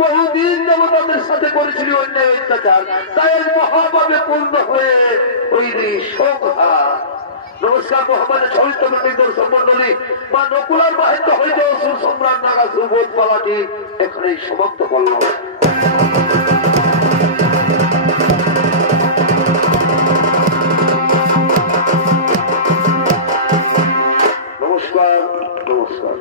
বহুদিন দেবতাদের সাথে করেছিল অন্যায় অত্যাচার, তাই মহাভাবে পূর্ণ হয়ে ওই সংখ্যা। নমস্কার মহামান্য চরিত্র দর্শক মন্ডলী, বা নকুলার বাহিত হইতে অসুর সম্রাট নাগাসুর বোধ পালাটি এখানেই সমাপ্ত করল। নমস্কার নমস্কার।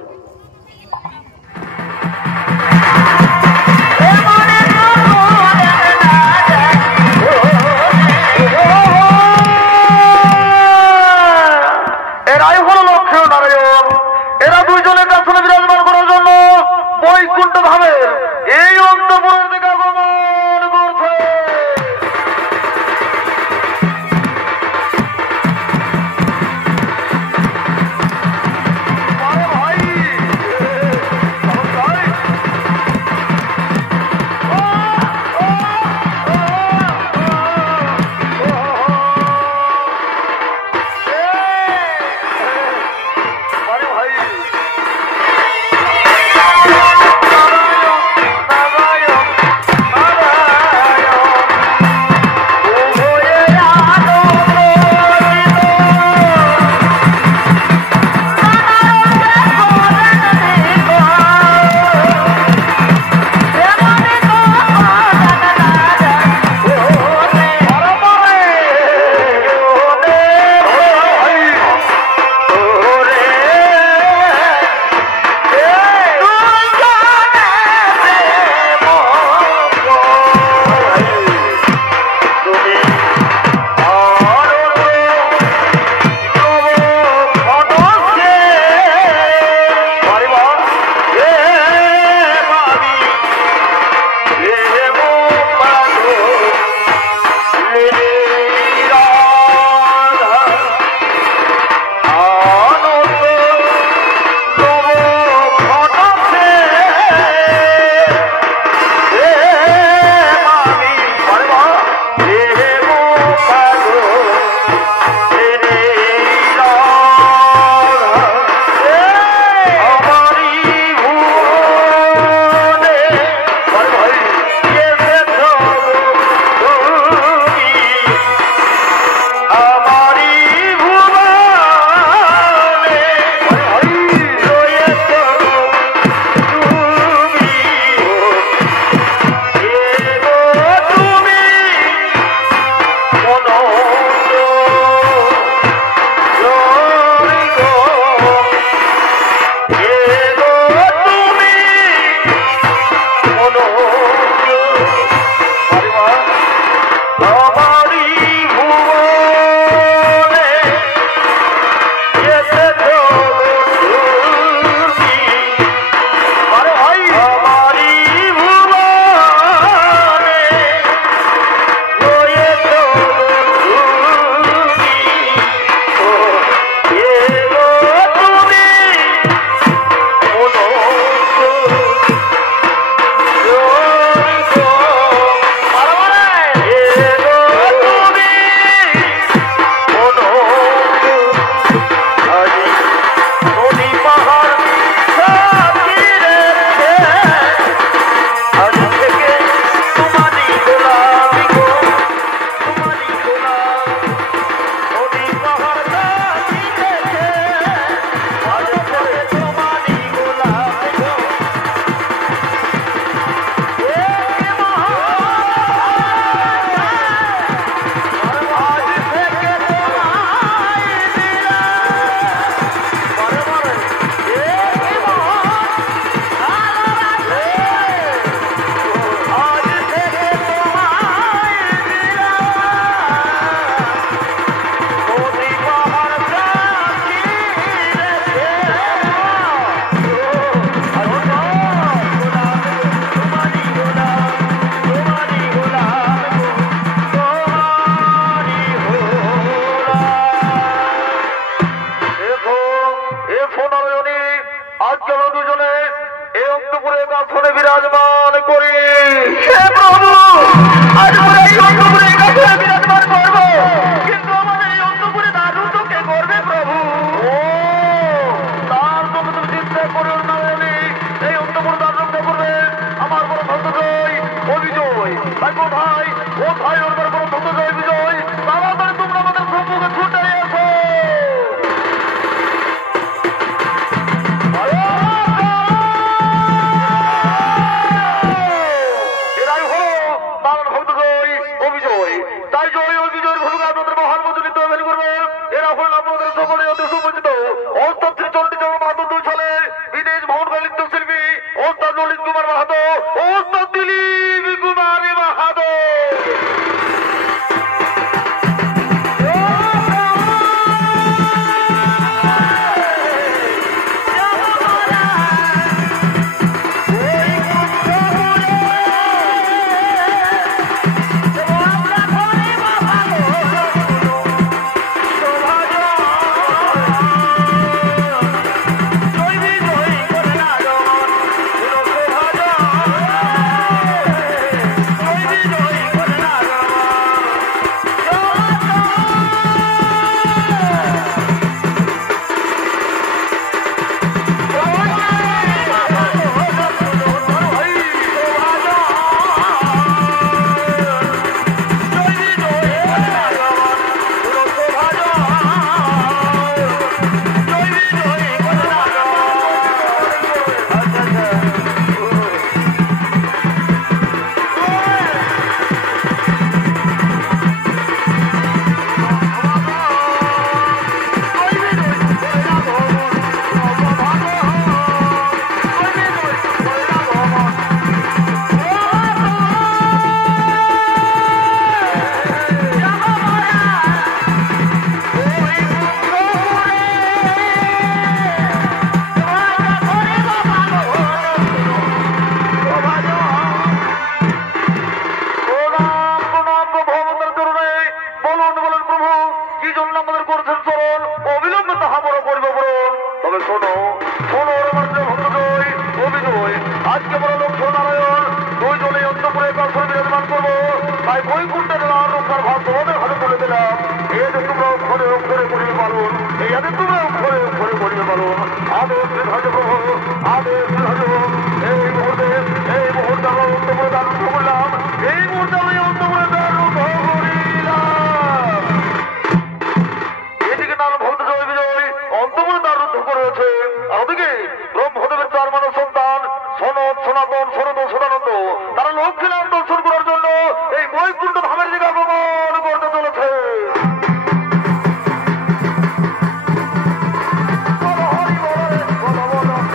বলো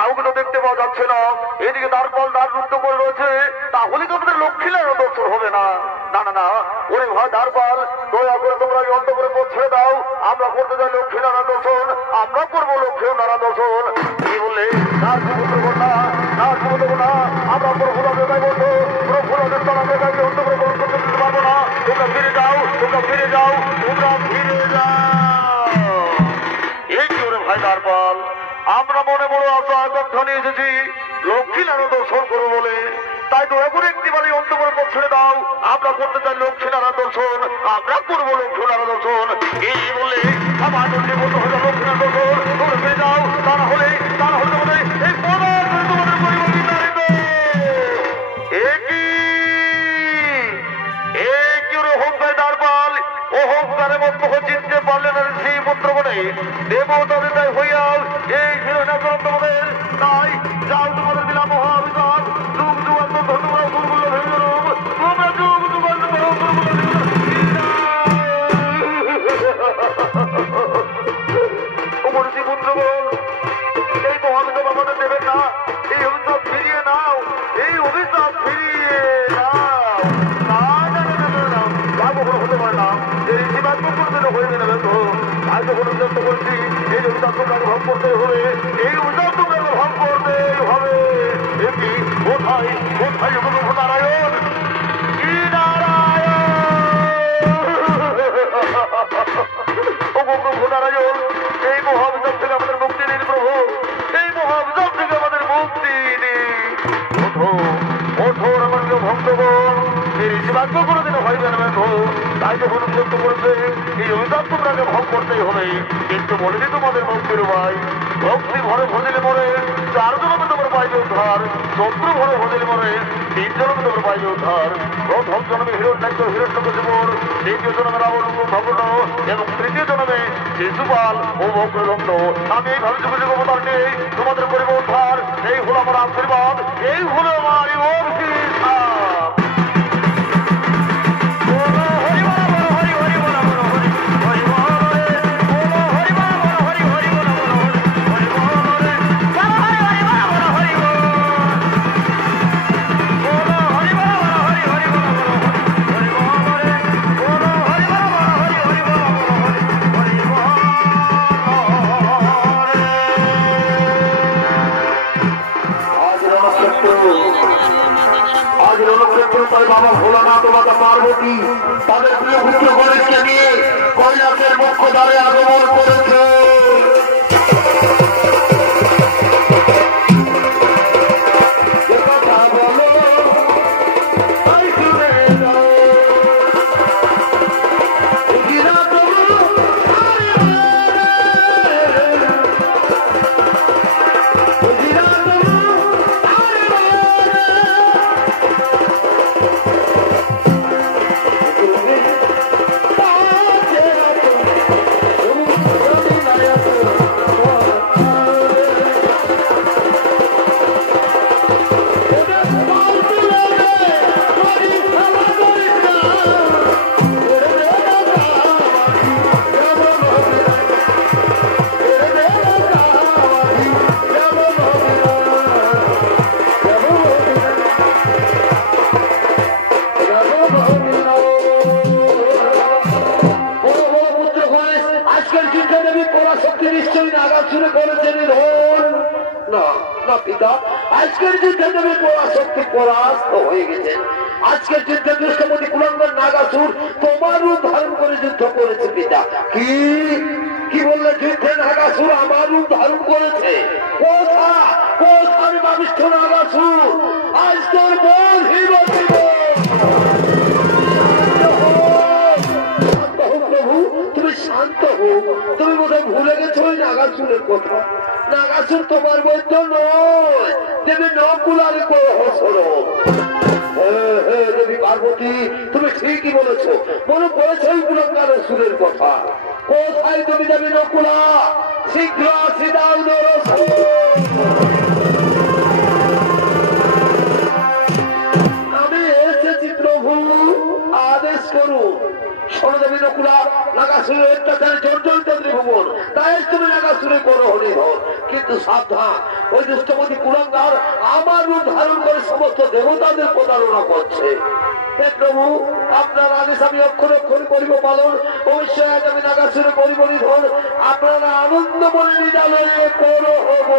কাউকে তো দেখতে পাওয়া যাচ্ছে না। এদিকে দ্বারপাল দ্বার রুদ্ধ করে রয়েছে, তাহলে তো আমাদের লক্ষ্মীনারায়ণ দর্শন হবে না। না না না, ওরে ভাই দ্বারপাল, দয়া করে তোমরা অন্ত করে ছেড়ে দাও। আমরা করতে যাই লক্ষ্মীনারায়ণ দর্শন, আমরা করবো লক্ষ্মীনারায়ণ দর্শন। এই বললে তার সমুদ্র কন্যা, তার সমুদ্র কন্যা, আমরা প্রভুরা বেকায় বলবো, প্রভুরাদের তলা বেকায় অন্ত করে গ্রহণ করতে দিতে পারবো না। তোমরা ফিরে যাও, তোমরা ফিরে যাও, তোমরা ফিরে যাও। এই কি ওরে ভাই দ্বারপাল, আমরা মনে বড় আশা আকাঙ্ক্ষা নিয়ে এসেছি লক্ষ্মীনারায়ণ দর্শন করবো বলে, তাই দয়া করে একটি বাড়ি অন্ত করে ছেড়ে দাও। আমরা করতে চাই লক্ষ্মীনারায়ণ দর্শন, আমরা করবো লক্ষ্মীনারায়ণ দর্শন। এই বলে আমার মধ্যে বলতে হবে লক্ষ্মীনারায়ণ দর্শন, তোমরা ফিরে যাও। তা না হলে তোমাদের এই পদার তোমাদের পরিবার বিতাড়িত। একই ওরে অহংকার দ্বারপাল, অহংকারে মত চিনতে পারলেন না সেই পুত্র বলে দেবতাদের তাই হইয়াও এই ছিল না তোমাদের। তাই যাও, তোমাদের দিলাম মহাবিচার, যুগ যুগান্ত তোমরা দুর্গুলো ভেঙে রোগ, তোমরা যুগ যুগান্ত মনীষী পুত্র বল, এই মহাবিচার আমাদের দেবেন না। এই অভিশাপ ফিরিয়ে নাও, এই অভিশাপ ফিরিয়ে নাও। হতে পারে না, এই সীমান্ত করতে হয়ে নেবে তো। আজ যখন উদ্যন্ত করছি, এই অভিশাপ তোমরাকে ভোগ করতে হবে, এই অভিশাপ তোমরাকে ভোগ করতে হবে। এটি কোথায় কোথায় নারায়ণ, কি নারায়ণ, এই মহাবিচার থেকে আমাদের মুক্তি দিন প্রভু, এই মহাবিচার থেকে আমাদের মুক্তি দিন। ওঠো রমণীয় ভক্তগণ, এই সীমান্ত কোনোদিন হইবে না। তাই যখন উদ্যন্ত করছে, এই অভিশাপ তোমরাকে ভোগ করতেই হবে। কিন্তু বলেনি তোমাদের মুক্তির উপায়, ভক্তি ভরে ভজিলে মরে 4 জনকে তোমার পাইবে উদ্ধার, শত্রু ভরে ভজিলে মরে 3 জনকে তোমার পাইবে উদ্ধার। প্রথম জন্মে হিরণ্যাক্ষ হিরণ্যকশিপুর, দ্বিতীয় জন্মে রাবণ ভগ্ন এবং তৃতীয় জন্মে শিশুপাল ও বক্রদণ্ড। আমি এইভাবে যুগ যুগ অবতার নিয়ে তোমাদের করিব উদ্ধার। এই হলো আমার আশীর্বাদ, এই হলো আমার অভিশাপ। বাবা ভোলানাথ মাতা পার্বতী তাদের প্রিয় পুত্র গণেশকে নিয়ে কৈলাসের মুখ্য দ্বারে আগমন করেছে। আজকের যুদ্ধে দেবী পরাশক্তি পরাস্ত হয়ে গেছেন। আজকের যুদ্ধে দুষ্টমণি কুলাঙ্গার নাগাসুর তোমার রূপ ধারণ করে যুদ্ধ করেছে পিতা। কি কি বললে? যুদ্ধে নাগাসুর আমার রূপ ধারণ করেছে। কোথায় বাবিষ্ঠ নাগাসুর? আজ তোর বল হিরো প্রভু, তুমি শান্ত হো। তুমি বোধহয় ভুলে গেছো ওই নাগাসুরের কথা। নাগাসুর তোমার মধ্যে নয়, দেবী নকুলার দেবী পার্বতী, তুমি ঠিকই বলেছো। মনে পড়েছে ওই কুলঙ্গার সুরের কথা। কোথায় তুমি দেবী নকুলা? শীঘ্র আসি দাও। আমি এসেছি প্রভু, আদেশ করুন। সরদেবী নকুলা নাগাসুরের অত্যাচারে জর্জরিত ত্রিভুবন, তাই তুমি নাগাসুরে করো হরিহর। কিন্তু কিন্তু সাবধান, ওই দুষ্টমতি কুলাঙ্গার আমার রূপ ধারণ করে সমস্ত দেবতাদের প্রতারণা করছে। হে প্রভু, আপনার আদেশ আমি অক্ষর অক্ষর করিব পালন, অবশ্যই আজ আমি নাগাসুরে করিব নিধন। আপনারা আনন্দ মনে নিজালয়ে করো হব।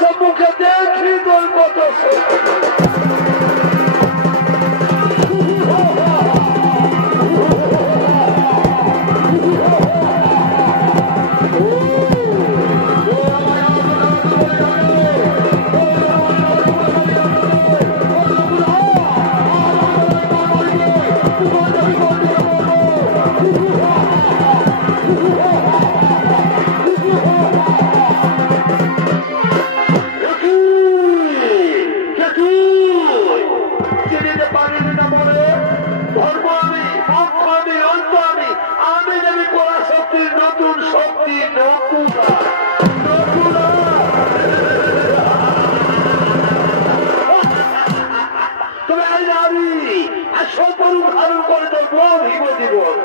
সম্মুখে দেখি তোর কত নতুন শক্তি তবে ধারণ করে তোর বল হিব জীবন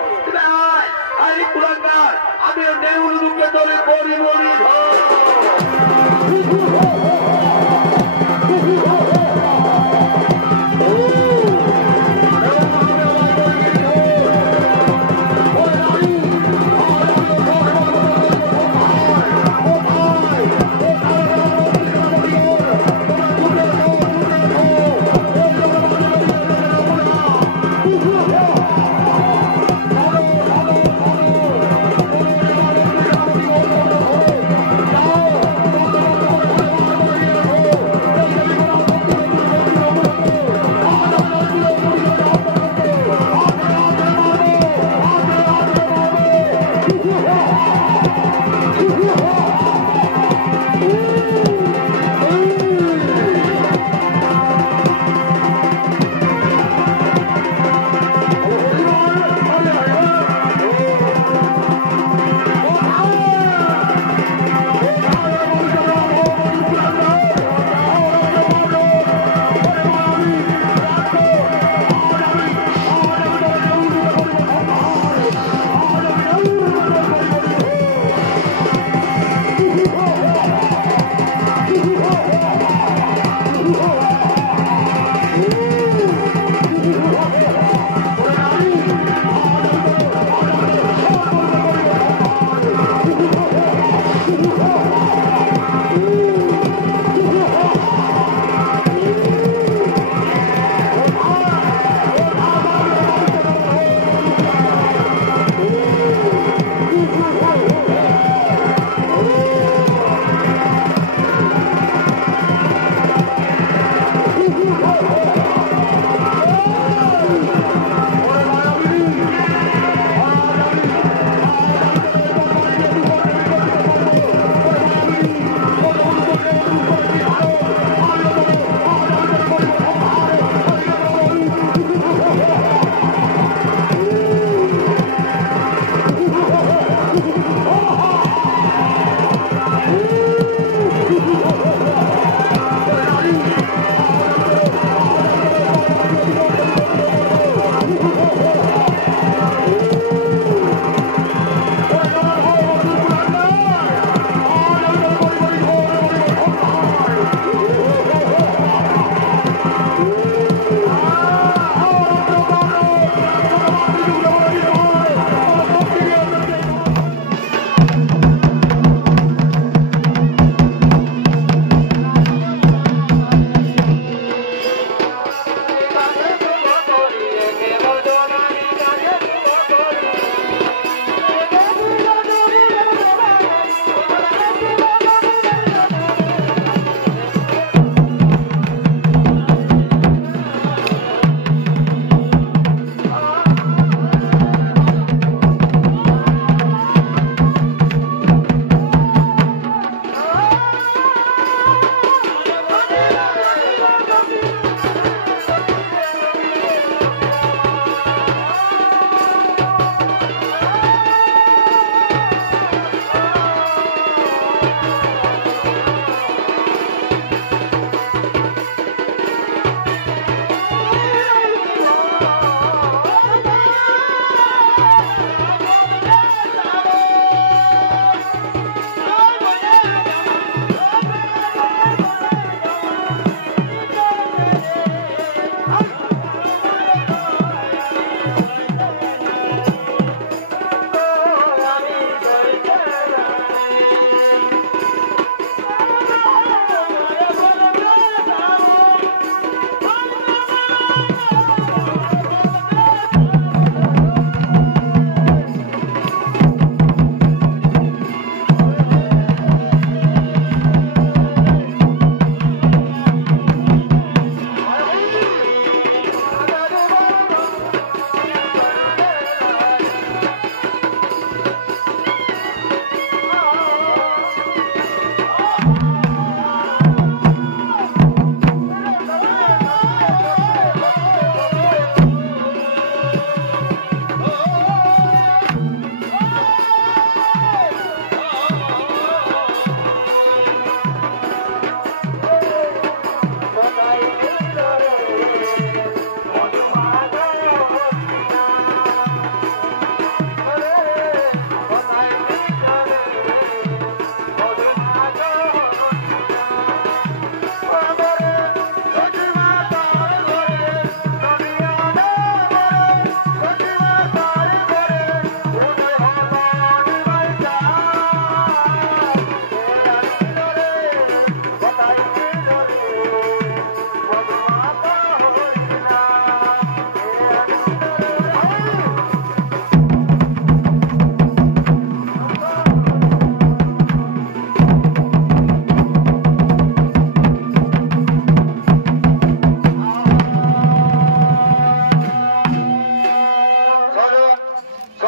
কুলাঙ্গার আমি নেউল রূপে তোরে করিব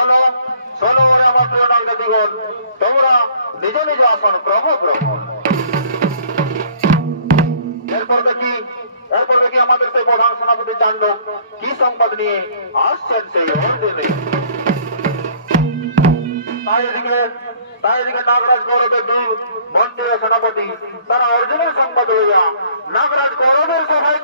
শোনো শোনো আমার প্রিয় নাগরিকগণ, তোমরা নিজ নিজ আসন গ্রহণ গ্রহণ। এরপর দেখি আমাদের সেই প্রধান সেনাপতি চান্ডক কি সংবাদ নিয়ে আসছেন সেই অর্জনে। তাই এদিকে নাগরাজ গৌরবের দূর মন্ত্রী সেনাপতি তারা অর্জুনের সংবাদ লইয়া নাগরাজ গৌরবের সভায়